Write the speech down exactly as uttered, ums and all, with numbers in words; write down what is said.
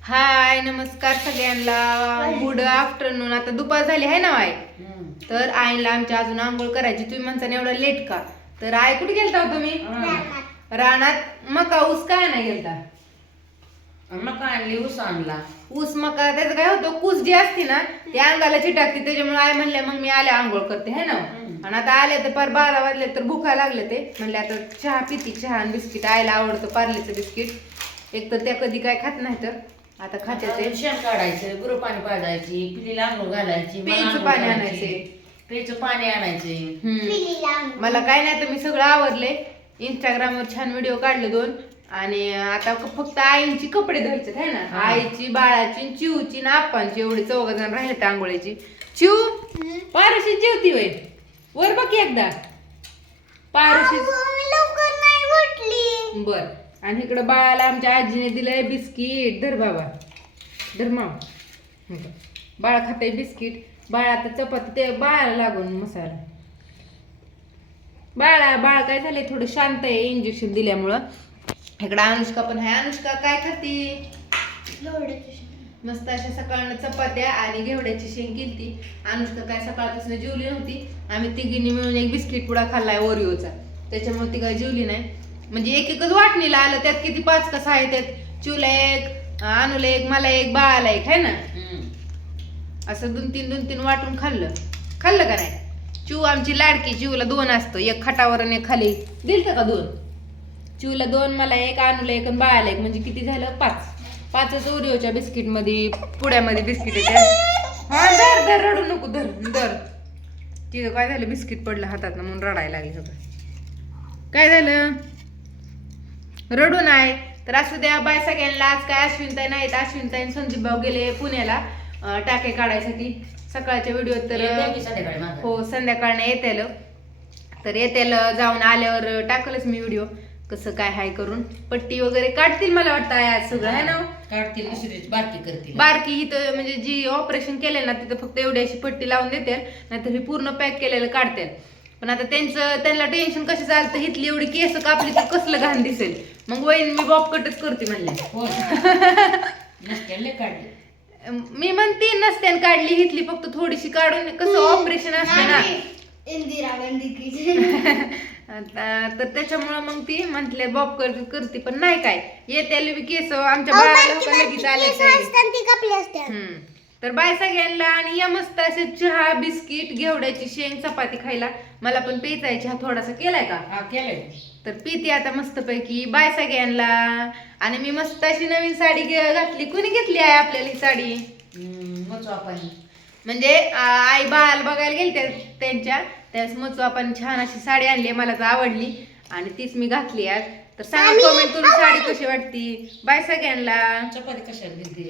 हाय नमस्कार सगळ्यांना. Good afternoon. आता दुपार झाली आहे ना आय. तर आईला आमच्या अजून आंघोळ करायची. तुम्ही म्हणता एवढा लेट का? तर आई कुठे गेलता हो तुम्ही? रानात मका ऊस काय नाही गेलता? मका आणली, ऊस आणला. ऊस मका त्याचं काय होतं, कूस जी असते ना ती अंगाला चिटाकते. त्याच्यामुळे आई म्हणल्या मग मी आले आंघोळ करते है ना. आणि आता आले तर पार बारा वाजले तर भुका लागले ते म्हणले आता चहा पिती. चहा आणि बिस्किट आईला आवडतं पार्लेचं बिस्किट. एक तर त्या कधी काय खात नाही तर आता खाते ते. शेण काढायचं, गुरु पाणी पाजायची, पिलीला आंघोळ घालायची, प्यायचं पाणी आणायचे, प्यायचं पाणी आणायचे. मला काय नाही तर मी सगळं आवरले. इंस्टाग्रामवर छान व्हिडिओ काढले दोन. आणि आता फक्त आईची कपडे धुवायचे आहे ना. आईची, बाळाची, चिवची ना आप्पांची एवढी चौघ जण राहिले आंघोळीची. चिव पारुशी जेवती वय वर बघ एकदा. पारुशी बर. आणि इकडं बाळाला आमच्या आजीने दिलंय बिस्किट. धर बाबा, धर माव. बाळा खाताय बिस्किट. बाळा आता चपाती ते बाळाला लागून मसाला. बाळा बाळ काय झालंय थोडं शांत आहे इंजेक्शन दिल्यामुळं. इकडं अनुष्का पण आहे. अनुष्का काय खाती? मस्त अशा सकाळनं चपात्या आणि घेवड्याची शेंग केलती. अनुष्का काय सकाळपासून जेवली नव्हती. आम्ही तिघींनी मिळून एक बिस्किट पुडा खाल्लाय ओरिओचा. त्याच्यामुळे ती काय जेवली नाही. म्हणजे एक एकच वाटणीला आलं. त्यात किती पाच कसं आहे त्यात. चिवला एक, अनुला एक, मला एक, बाळाला एक आहे ना. असं दोन तीन दोन तीन वाटून खाल्लं. खाल्लं का नाही? चिव आमची लाडकी. चिवला दोन असतं, एक खाटावर आणि एक खाली. दिलतं का दोन? चिवला दोन, मला एक, अनुला एक आणि बाळाला एक. म्हणजे किती झालं? पाच. पाचच ओरिओच्या बिस्किट मध्ये पुड्यामध्ये बिस्किट येते. हा धर धर, रडू नको, धर धर. तिथं काय झालं, बिस्किट पडलं हातात म्हणून रडायला लागली. सगळं काय झालं? रडू नाही तर असू द्या. बाय सगळ्यांना. आज काय अश्विनताई नाहीत. अश्विनताई आणि संदीप भाऊ गेले पुण्याला टाके काढायसाठी. सकाळच्या व्हिडिओ तर हो संध्याकाळने येतेल. तर येतेल जाऊन आल्यावर टाकलंच मी व्हिडिओ कसं काय हाय करून. पट्टी वगैरे काढतील मला वाटतं आज सगळं आहे ना. काढतील, दुसरीच बारकी करतील. बारकी इथं म्हणजे जी ऑपरेशन केलंय ना तिथं फक्त एवढी अशी पट्टी लावून देते. नाहीतर हे पूर्ण पॅक केलेलं काढते. पण आता त्यांचं त्यांना टेन्शन कसं झालं तर इथली एवढी केस कापली तर कसलं घाण दिसेल. मग वहीन मी बॉब कटच करते म्हणले. मी म्हणते नसत्यान काढली इथली फक्त थोडीशी काढून. कसं ऑपरेशन असतं ना इंदिरा गांधी तर त्याच्यामुळं मग ती म्हटले बॉब करते. पण नाही काय येते केस आमच्या बाळाला लगेच आले. तर बाय सगळ्यांना. आणि या मस्त असे चहा, बिस्किट, घेवड्याची शेंग, चपाती खायला. मला पण प्यायचा आहे चहा. थोडासा केलाय का? हा केलाय. तर पिते आता मस्त पैकी. बाय सगळ्यांना. आणि मी मस्त अशी नवीन साडी घातली. कुणी घेतली आहे आपल्याला ही साडी? आपण म्हणजे आई बाळाला बघायला गेली त्यांच्या त्यावेळेस मचू आपण छान अशी साडी आणली. मला तर आवडली आणि तीच मी घातली आज. तर सांगा कमेंट करून साडी कशी वाटती. बाय सगळ्यांना. चपाती कशाला दिली?